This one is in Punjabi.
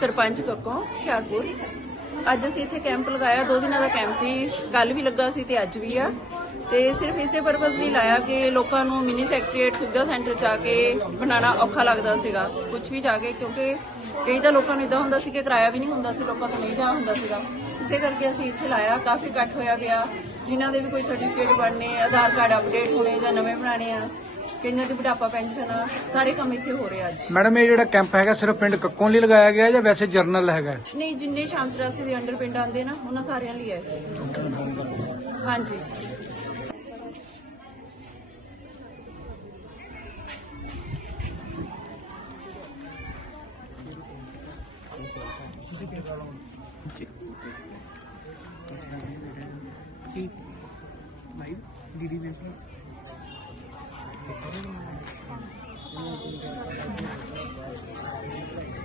ਸਰਪੰਚ ਕੱਕੋਂ, ਹੁਸ਼ਿਆਰਪੁਰ। ਅੱਜ ਅਸੀਂ ਇੱਥੇ ਕੈਂਪ ਲਗਾਇਆ, ਦੋ ਦਿਨਾਂ ਦਾ ਕੈਂਪ ਸੀ। ਕੱਲ ਵੀ ਲੱਗਾ ਸੀ ਤੇ ਅੱਜ ਵੀ ਆ। ਤੇ ਸਿਰਫ ਇਸੇ ਪਰਪਸ ਲਈ ਲਾਇਆ ਕਿ ਲੋਕਾਂ ਨੂੰ ਮਿਨੀ ਸੈਕਟਰੀਏਟ ਸੁਵਿਧਾ ਸੈਂਟਰ ਜਾ ਕੇ ਬਣਾਉਣਾ ਔਖਾ ਲੱਗਦਾ ਸੀਗਾ। ਕੁਝ ਵੀ ਜਾ ਕੇ, ਕਿਉਂਕਿ ਕਈ ਤਾਂ ਲੋਕਾਂ ਨੂੰ ਇਦਾਂ ਹੁੰਦਾ ਸੀ ਕਿ ਕਿਰਾਇਆ ਵੀ ਨਹੀਂ ਹੁੰਦਾ ਸੀ, ਲੋਕਾਂ ਤੋਂ ਨਹੀਂ ਜਾ ਹੁੰਦਾ ਸੀਗਾ। ਇਸੇ ਕਰਕੇ ਅਸੀਂ ਇੱਥੇ ਲਾਇਆ, ਕਾਫੀ ਇਕੱਠ ਹੋਇਆ ਪਿਆ। ਜਿਨ੍ਹਾਂ ਦੇ ਵੀ ਕੋਈ ਸਰਟੀਫਿਕੇਟ ਬਣਨੇ, ਆਧਾਰ ਕਾਰਡ ਅਪਡੇਟ ਹੋਣੇ ਜਾਂ ਨਵੇਂ ਬਣਾਉਣੇ ਆ ਕਈਆਂ ਦੀ ਬੁਢਾਪਾ ਪੈਨਸ਼ਨ ਆ ਸਾਰੇ ਕੰਮ ਇੱਥੇ ਹੋ ਰਹੇ ਆ ਅੱਜ। ਮੈਡਮ ਇਹ ਜਿਹੜਾ ਕੈਂਪ ਹੈਗਾ ਸਿਰਫ ਪਿੰਡ ਕੱਕੋਂ ਲਈ ਲਗਾਇਆ ਗਿਆ ਜਾਂ ਵੈਸੇ ਜਰਨਲ ਹੈਗਾ? ਨਹੀਂ ਜਿੰਨੇ ਸ਼ਾਮ ਚਰਾਸੀ ਦੇ ਅੰਡਰ ਪਿੰਡ ਆਉਂਦੇ ਨਾ ਉਹਨਾਂ ਸਾਰਿਆਂ ਲਈ ਹੈ। ਹਾਂਜੀ। ਲਾਈਵ ਡੀਡੀ ਵੇਖ Thank you.